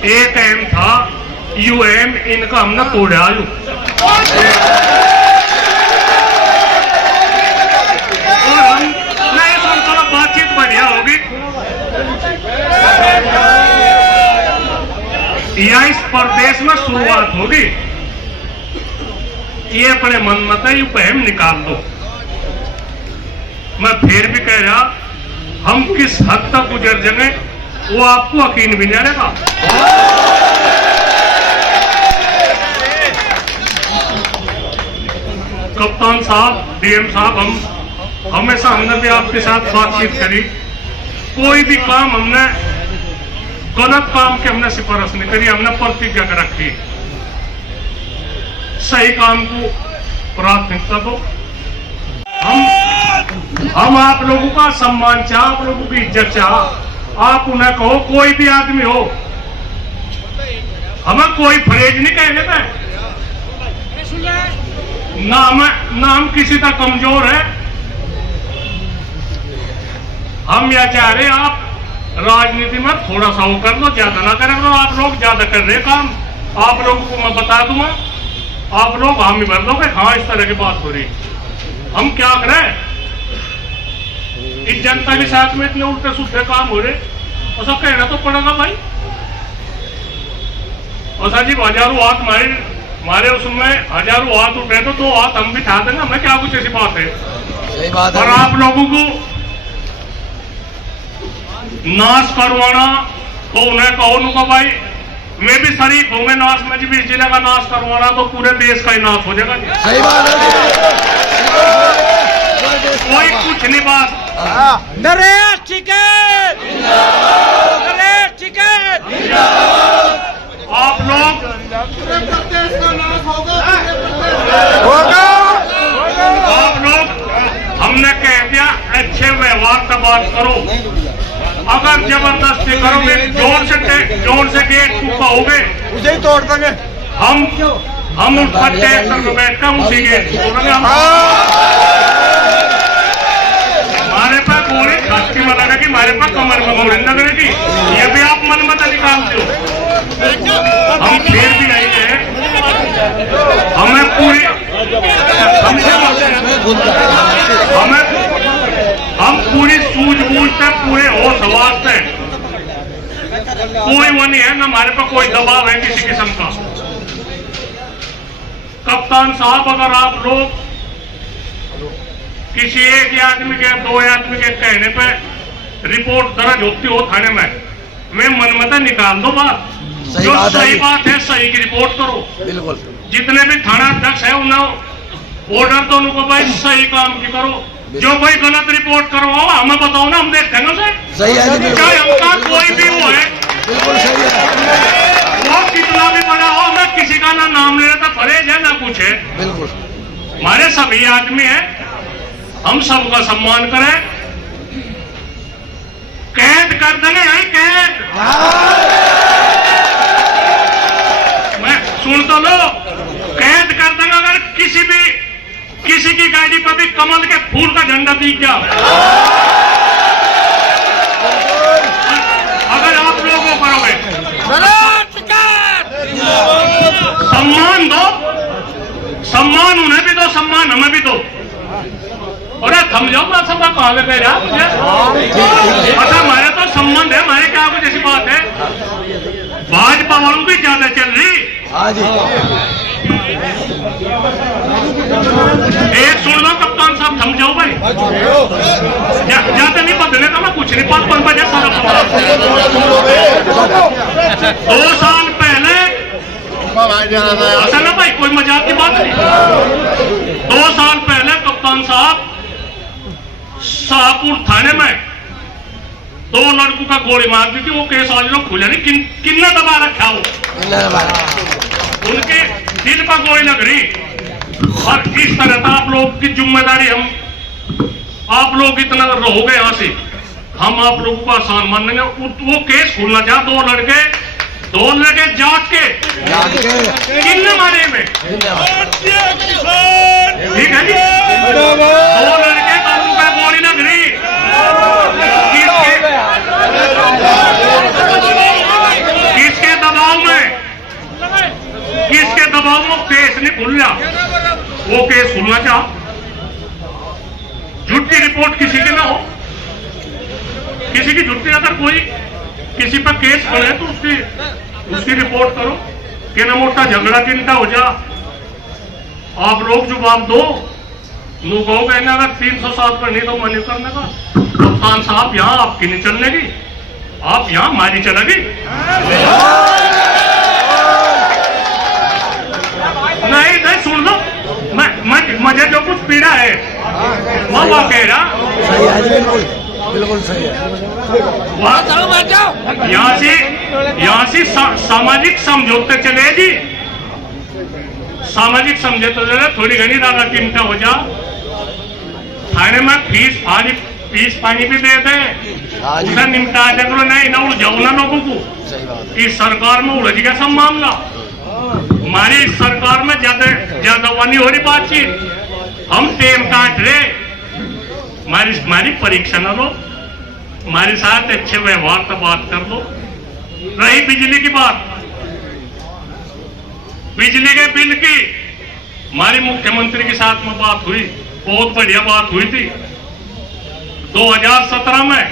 एक एम था यूएम, इनका हमने तोड़ा यू। और हम नहीं सुन, थोड़ा बातचीत बढ़िया होगी या इस प्रदेश में शुरुआत होगी। ये अपने मन मत है, यू पहम निकाल दो। मैं फिर भी कह रहा, हम किस हद तक गुजर जाएंगे वो आपको यकीन भी नहीं रहेगा। कप्तान साहब, डीएम साहब, हम हमेशा हमने भी आपके साथ बातचीत करी। कोई भी काम हमने गलत काम के हमने सिफारिश नहीं करी, हमने प्रतिज्ञा कर रखी सही काम को प्राथमिकता दो। हम आप लोगों का सम्मान चाह, आप लोगों की इज्जत चाह। आप उन्हें कहो, कोई भी आदमी हो, हमें कोई फरेज नहीं कह देता ना हम किसी का कमजोर है। हम यह चाह रहे आप राजनीति में थोड़ा सा वो कर लो, ज्यादा ना करें। तो आप लोग ज्यादा कर रहे काम, आप लोगों को मैं बता दूंगा, आप लोग हामी भर दोगे। हाँ, इस तरह की बात हो रही, हम क्या करें? इस जनता के साथ में इतने उल्टे सुल्टे काम हो रहे, ऐसा कहना तो पड़ेगा भाई। ऐसा जी हजारों हाथ मारे उसमें हजारों हाथ उठे तो 2 हाथ हम भी ठा देंगे, हमें क्या कुछ ऐसी बात है। सही बात है। और आप लोगों को नाश करवाना तो उन्हें कहो उनको भाई मैं भी शरीक होंगे नाश में। जी 20 जिले का नाश करवाना तो पूरे देश का ही नाश हो जाएगा। सही बात है। कोई कुछ नहीं बात। Naresh ticket, Naresh ticket. आप लोग हमने कह दिया अच्छे व्यवहार से बात करो। अगर जबरदस्ती करोगे, जोर से गेट टूटोगे, उसे ही तोड़ देंगे। हम उस स्टेशन में बैठकर उसी गेट तोड़ेंगे। हमारे पास गोली खाती में लगेगी, हमारे पास कमर में गोली लगेगी। ये भी आप मन मत निकालते हो। हम फिर भी नहीं है, हमें पूरी हम पूरी सूझबूझ से, पूरे होश हवास से, कोई वो नहीं है, ना हमारे पास कोई दबाव है किसी किस्म का। कप्तान साहब, अगर आप लोग किसी एक आदमी के 2 आदमी के कहने पे रिपोर्ट दर्ज होती हो थाने में, मैं मनमता निकाल दो बात। जो सही बात है सही की रिपोर्ट करो। बिल्कुल। जितने भी थाना अध्यक्ष है उन्हें ऑर्डर तो उनको भाई सही काम की करो। जो कोई गलत रिपोर्ट करवाओ हमें बताओ ना, हम देखेंगे उसे। सही है। चाहे हमका कोई भी वो है, बिल्कुल सही है। वो कितना भी बड़ा हो, हमें किसी का ना नाम लेना तो फरेज है ना कुछ है। बिल्कुल। हमारे सभी आदमी है, हम सबका सम्मान करें। कैद कर देंगे, यही कैद। मैं सुन तो लो, कैद कर देंगे अगर किसी की गाड़ी पर भी कमल के फूल का झंडा दिख गया। अगर आप लोग वो करोगे, सम्मान दो, सम्मान उन्हें भी दो, सम्मान हमें भी दो। अरे थम जाओ, मैं सब कहा ले गए यार मुझे। अच्छा, हमारे तो संबंध है, हमारे क्या कुछ ऐसी बात है। भाजपा वालों की ज्यादा चल रही। हाँ जी। एक सुन लो कप्तान साहब, थम जाओ भाई। ज्यादा नहीं बदले तो मैं कुछ नहीं, 5 बजे सारा 2 साल पहले। अच्छा ना भाई, कोई मजाक की बात नहीं। 2 साल पहले कप्तान साहब शाहपुर थाने में 2 लड़कों का गोली मार दी थी। वो केस आज लोग खुला नहीं, किन्ने दबा रखा हो, उनके दिल पर गोली लग रही। और इस तरह था आप लोग की जिम्मेदारी। आप लोग इतना रहोगे यहाँ से, हम आप लोगों को आसान मान लेंगे। वो केस खुलना चाह, 2 लड़के जाट के किन्ने मारे में, ठीक है जी। 2 लड़के कानून पे गोली लग रही। किसके वो केस खुलना चाहो, झूठी रिपोर्ट किसी की ना हो, किसी की झूठी, अगर कोई किसी पर केस बने तो उसकी रिपोर्ट करो कि ना मोटा झगड़ा चिंता हो जा। आप लोग जवाब दो, लोग कहोगे ना अगर 307 पर नहीं तो मनी करने का, कप्तान साहब यहाँ आपकी नहीं चलने की, आप यहाँ हमारी चलेगी। नहीं नहीं सुन लो, मुझे जो कुछ पीड़ा है वो कह रहा, सही है जी, बिल्कुल बिल्कुल सही है। यहाँ से सामाजिक समझौते चले जी, सामाजिक समझौते चले, थोड़ी घनी रागा चिंता हो जा, थाने में फीस पानी भी दे दे, उसे निपटा दे करो, नहीं ना उलझाओ ना लोगों को। इस सरकार में उलझ गया सब मामला, हमारी इस सरकार में ज्यादा वानी हो रही बातचीत, हम टेम काट रहे, हमारी परीक्षा न लो, हमारे साथ अच्छे व्यवहार से बात कर लो। रही बिजली की बात, बिजली के बिल की हमारी मुख्यमंत्री के साथ में बात हुई, बहुत बढ़िया बात हुई थी 2017 में,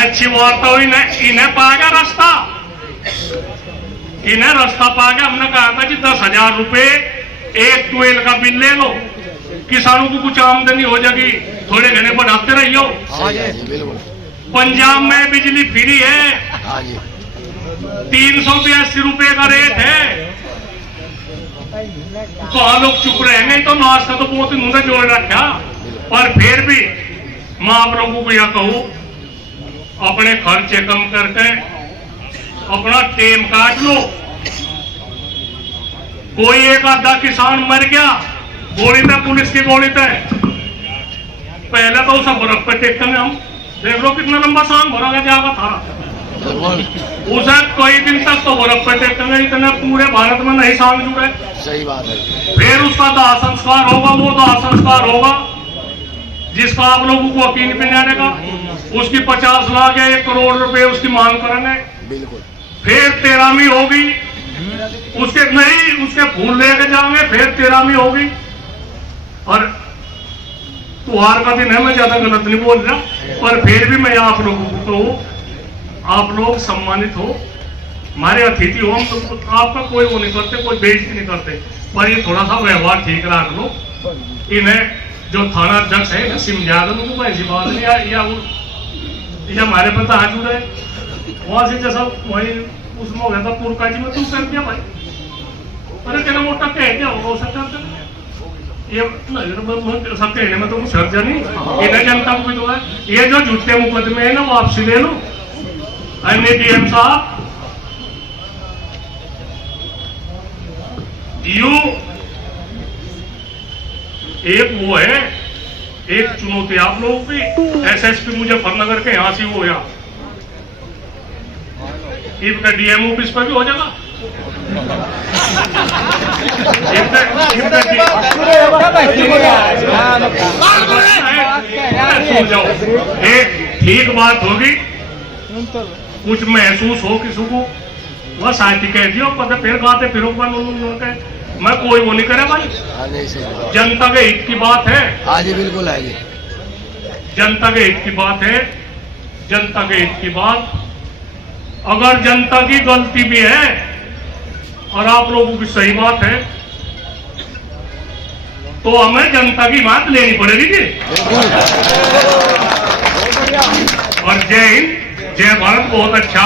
अच्छी वार्ता हुई, इन्हें पाएगा रास्ता, इन्हें रास्ता पाएगा। हमने कहा था कि 10,000 रुपए एक ट्वेल का बिल ले लो, किसानों को कुछ आमदनी हो जाएगी, थोड़े घने बढ़ाते रहियो। पंजाब में बिजली फ्री है, 382 रुपए का रेट है, तो लोग चुप रहे, नहीं तो नाश्ता तो बहुत उन्होंने जोड़ रखा। पर फिर भी मैं आप लोगों को यह कहूं, अपने खर्चे कम करके अपना टेम काट लो। कोई एक आधा किसान मर गया गोली पे, पुलिस की गोली पे, पहले तो उसे बर्फ पे टेकने, हम देख लो कितना लंबा सांग भरा जाएगा था, उसे कई दिन तक तो बर्फ पे टेकने, इतने पूरे भारत में नहीं सांग जुड़े। सही बात है। फिर उसका दाह संस्कार होगा, वो दाह संस्कार होगा जिसका आप लोगों को यकीन भी नहीं आएगा, उसकी 50 लाख या 1 करोड़ रुपए उसकी मांग करेंगे। बिल्कुल। फिर 13वीं होगी, उसके नहीं उसके फूल लेके जाएंगे, फिर 13वीं होगी। और त्योहार का दिन है, मैं ज्यादा गलत नहीं बोल रहा, पर फिर भी मैं आप लोगों को कहूं, आप लोग सम्मानित हो, हमारे अतिथि हो, हम तो आपका कोई वो नहीं करते, कोई बेइज्जती नहीं करते, पर ये थोड़ा सा व्यवहार ठीक रख लो। इन्हें जो थाना अध्यक्ष है ना सिमझा दो उनको, ऐसी बात नहीं, या हमारे पता आ जुड़े वहां से जैसा वही उसमें हो गया था पुरका जी में, तुम कर दिया भाई, अरे तेरा मोटा कह दिया हो सकता, ये सब कहने में तो कुछ हर्जा नहीं, इन्हें जनता को भी तो है। ये जो झूठे मुकदमे है ना वापसी ले लो। अन्य डीएम साहब, यू एक वो है, एक चुनौती आप लोगों की, एसएसपी मुजफ्फरनगर के यहां से वो या इनका डीएम ऑफिस पर भी हो जाएगा, सुन जाओ, एक ठीक बात होगी, कुछ महसूस हो किसी को, वह साथी कह दियो, पता फिर गाते फिर मैं कोई वो नहीं करे भाई, जनता के हित की बात है। हाँ जी बिल्कुल है जी, जनता के हित की बात है, जनता के हित की बात। अगर जनता की गलती भी है और आप लोगों की सही बात है, तो हमें जनता की बात लेनी पड़ेगी जी। और जय हिंद, जय भारत, बहुत अच्छा।